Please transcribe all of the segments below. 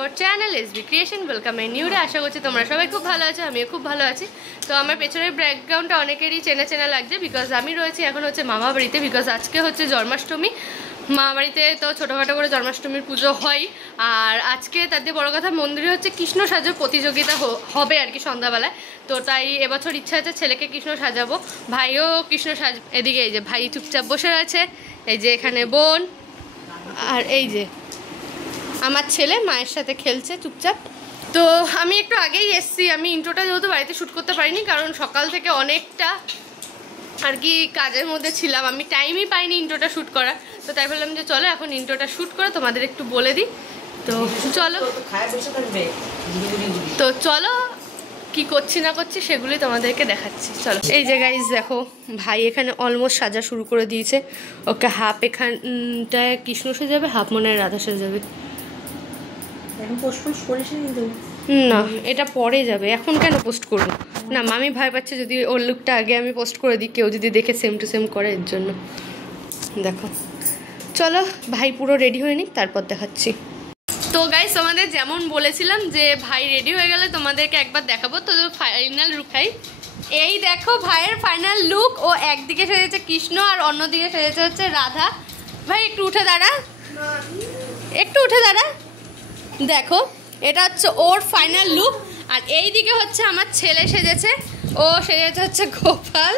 Hour channel SB creation. Welcome a new day. আশা করছি তোমরা সবাই খুব ভালো আছো, আমিও খুব ভালো আছি। তো আমার পেছনের ব্যাকগ্রাউন্ডটা অনেকেরই চেনা চেনা লাগছে, বিকজ আমি রয়েছি এখন হচ্ছে মামা বাড়িতে, বিকজ আজকে হচ্ছে জন্মাষ্টমী। মামা বাড়িতে তো ছোটোখাটো করে জন্মাষ্টমীর পুজো হয়, আর আজকে তার দিয়ে বড়ো কথা মন্দিরে হচ্ছে কৃষ্ণ সাজার প্রতিযোগিতা হবে আর কি সন্ধ্যাবেলায়। তো তাই এবছর ইচ্ছা আছে ছেলেকে কৃষ্ণ সাজাবো, ভাইও কৃষ্ণ এদিকে এই যে ভাই চুপচাপ বসে আছে, এই যে এখানে বোন, আর এই যে আমার ছেলে মায়ের সাথে খেলছে চুপচাপ। তো আমি একটু আগেই এসছি, আমি ইন্ট্রোটা যেহেতু বাড়িতে শ্যুট করতে পারিনি, কারণ সকাল থেকে অনেকটা আর কি কাজের মধ্যে ছিলাম, আমি টাইমই পাইনি ইন্ট্রোটা শ্যুট করার। তো তাই বললাম যে চলো এখন ইন্ট্রোটা শ্যুট করে তোমাদের একটু বলে দিই। তো চলো কি করছি না করছি সেগুলি তোমাদেরকে দেখাচ্ছি। চলো এই যে গাইস দেখো, ভাই এখানে অলমোস্ট সাজা শুরু করে দিয়েছে। ওকে হাফ এখানটায় কৃষ্ণ সাজাবে, হাফ মনে হয় রাধা সাজাবে। না এটা পরে যাবে, এখন কেন পোস্ট করবো? না মামি ভয় পাচ্ছে যদি ওর লুকটা আগে আমি পোস্ট করে দিই, কেউ যদি দেখে সেম টু সেম করে, এর জন্য। দেখো চলো ভাই পুরো রেডি হয়ে নিক, তারপর দেখাচ্ছি। তো গাইস তোমাদের যেমন বলেছিলাম যে ভাই রেডি হয়ে গেলে তোমাদেরকে একবার দেখাবো। তো ফাইনাল লুক ভাই এই দেখো, ভাইয়ের ফাইনাল লুক। ও একদিকে সেজেছে কৃষ্ণ আর অন্যদিকে সেজেছে হচ্ছে রাধা। ভাই একটু উঠে দাঁড়া, একটু উঠে দাঁড়া। দেখো এটা হচ্ছে ওর ফাইনাল লুক, আর এই দিকে হচ্ছে আমার ছেলে সেজেছে, ও সেজেছে হচ্ছে গোপাল।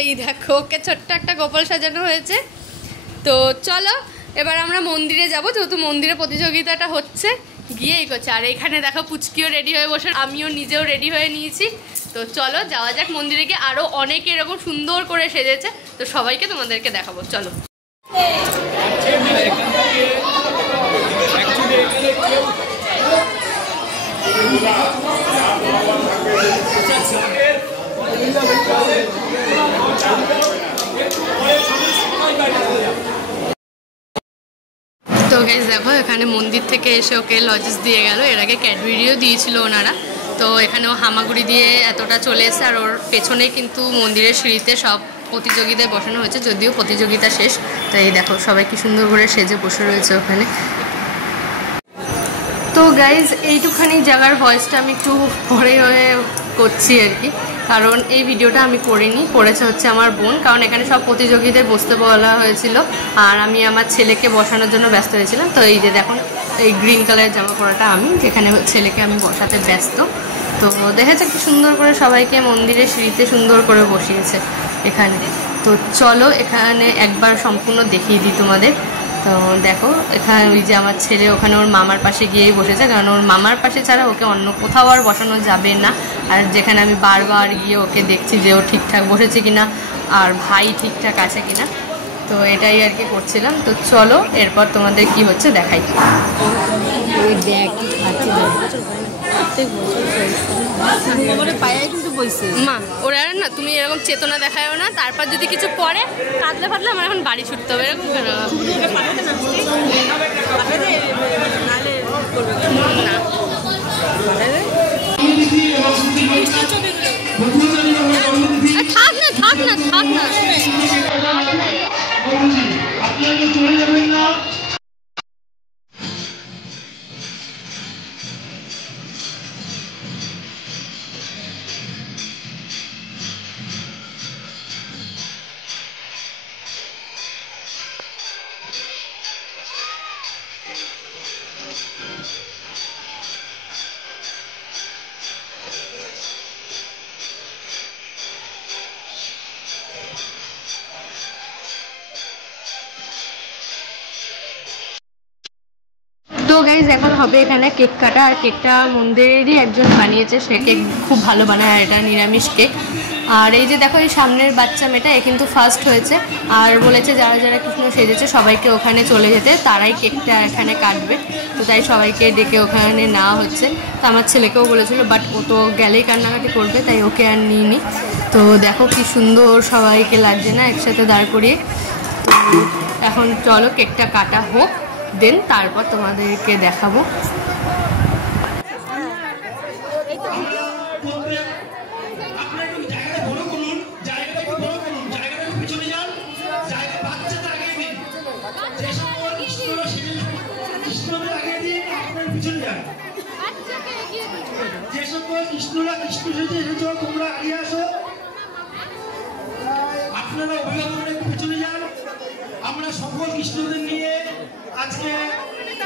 এই দেখো ওকে ছোট্ট একটা গোপাল সাজানো হয়েছে। তো চলো এবার আমরা মন্দিরে যাব, যেহেতু মন্দিরে প্রতিযোগিতাটা হচ্ছে, গিয়েই করছে। আর এখানে দেখো পুচকিও রেডি হয়ে বসে, আমিও নিজেও রেডি হয়ে নিয়েছি। তো চলো যাওয়া যাক মন্দিরে গিয়ে, আরও অনেকে এরকম সুন্দর করে সেজেছে, তো সবাইকে তোমাদেরকে দেখাবো। চলো তো গাইস দেখো এখানে মন্দির থেকে এসে ওকে লজেস দিয়ে গেল, এর আগে ক্যাডবেরিও দিয়েছিল ওনারা। তো এখানেও হামাগুড়ি দিয়ে এতটা চলে এসে, আর ওর পেছনে কিন্তু মন্দিরের সিঁড়িতে সব প্রতিযোগিতায় বসানো হয়েছে, যদিও প্রতিযোগিতা শেষ। তো এই দেখো সবাই কি সুন্দর করে সেজে বসে রয়েছে ওখানে। তো গাইজ এইটুখানি জায়গার ভয়েসটা আমি একটু পরে হয়ে করছি আর কি, কারণ এই ভিডিওটা আমি করিনি, করেছে হচ্ছে আমার বোন। কারণ এখানে সব প্রতিযোগীদের বসতে বলা হয়েছিল, আর আমি আমার ছেলেকে বসানোর জন্য ব্যস্ত হয়েছিলাম। তো এই যে দেখুন এই গ্রিন কালারের জামা পরাটা আমি, যেখানে ছেলেকে আমি বসাতে ব্যস্ত। তো দেখেছে কি সুন্দর করে সবাইকে মন্দিরের সিঁড়িতে সুন্দর করে বসিয়েছে এখানে। তো চলো এখানে একবার সম্পূর্ণ দেখিয়ে দিই তোমাদের। তো দেখো এখানে ওই যে আমার ছেলে ওখানে ওর মামার পাশে গিয়েই বসেছে, কারণ ওর মামার পাশে ছাড়া ওকে অন্য কোথাও আর বসানো যাবে না। আর যেখানে আমি বারবার গিয়ে ওকে দেখছি যে ও ঠিকঠাক বসেছে কিনা, আর ভাই ঠিকঠাক আছে কিনা। তো এটাই আর কি করছিলাম। তো চলো এরপর তোমাদের কি হচ্ছে দেখাই। মা ওরা না, তুমি এরকম চেতনা দেখায়ও না, তারপর যদি কিছু পরে কাঁদলে ফাটলে আমার এখন বাড়ি ছুটতে হবে, এরকম কেন? থাক না থাক না থাক না। তো গাইজ এখন হবে এখানে কেক কাটা, আর কেকটা মন্দিরেরই একজন বানিয়েছে, সে কেক খুব ভালো বানায়, আর এটা নিরামিষ কেক। আর এই যে দেখো এই সামনের বাচ্চা মেয়েটা, এ কিন্তু ফার্স্ট হয়েছে, আর বলেছে যারা যারা কৃষ্ণ সেজেছে সবাইকে ওখানে চলে যেতে, তারাই কেকটা এখানে কাটবে। তো তাই সবাইকে ডেকে ওখানে নেওয়া হচ্ছে। তো আমার ছেলেকেও বলেছিল, বাট ও তো গেলেই কান্নাকাটি করবে, তাই ওকে আর নিইনি। তো দেখো কি সুন্দর সবাইকে লাগছে না একসাথে দাঁড় করিয়ে। তো এখন চলো কেকটা কাটা হোক, দেন তারপর তোমাদেরকে দেখাবো। পিছনে যান। সকল কৃষ্ণরা কৃষ্ণ সেজে এসেছো, তোমরা এগিয়ে আসো। আপনারা অভিভাবকরা একটু পিছনে যান। আমরা সকল কৃষ্ণদের নিয়ে আজকে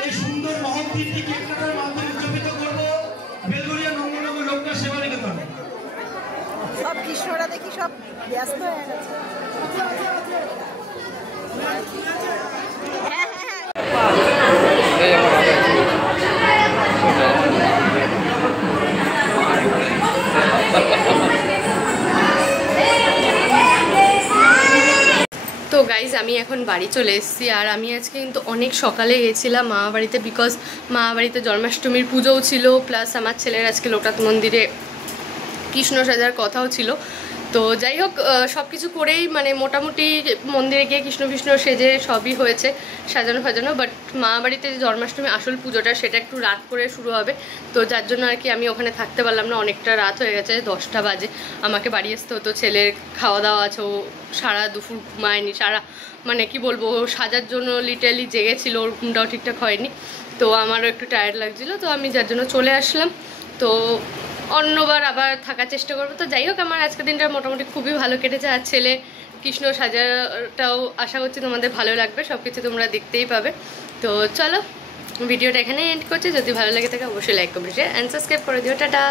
এই সুন্দর মহৎ দিনটি কেক কাটার মাধ্যমে উদযাপিত করবো বেলগড়িয়া নন্দনগর লোকনাথ সেবা নিকেতন। সব কৃষ্ণরা দেখি সব ব্যস্ত হয়ে গেছে। হ্যাঁ তো গাইজ আমি এখন বাড়ি চলে এসেছি। আর আমি আজকে কিন্তু অনেক সকালে গেছিলাম মামা বাড়িতে, বিকজ মামা বাড়িতে জন্মাষ্টমীর পুজোও ছিল, প্লাস আমার ছেলের আজকে লোকনাথ মন্দিরে কৃষ্ণ সাজার কথাও ছিল। তো যাই হোক, সব কিছু করেই মানে মোটামুটি মন্দিরে গিয়ে কৃষ্ণ সেজে সবই হয়েছে, সাজানো ফাজানো। বাট মা বাড়িতে যে জন্মাষ্টমী আসল পুজোটা সেটা একটু রাত করে শুরু হবে, তো যার জন্য আর কি আমি ওখানে থাকতে পারলাম না। অনেকটা রাত হয়ে গেছে, 10টা বাজে আমাকে বাড়ি আসতে হতো। ছেলের খাওয়া দাওয়া আছে, ও সারা দুপুর ঘুমায়নি, সারা মানে কি বলবো, সাজার জন্য লিটারালি জেগেছিল, ওর ঘুমটাও ঠিকঠাক হয়নি। তো আমারও একটু টায়ার্ড লাগছিলো, তো আমি যার জন্য চলে আসলাম। তো অন্যবার আবার থাকার চেষ্টা করবো। তো যাই হোক, আমার আজকের দিনটা মোটামুটি খুবই ভালো কেটেছে। আর ছেলে কৃষ্ণ সাজাটাও আশা করছি তোমাদের ভালো লাগবে, সব কিছু তোমরা দেখতেই পাবে। তো চলো ভিডিওটা এখানে এন্ড করছি। যদি ভালো লাগে থাকে অবশ্যই লাইক করবে, শেয়ার অ্যান্ড সাবস্ক্রাইব করে দিও। টাটা।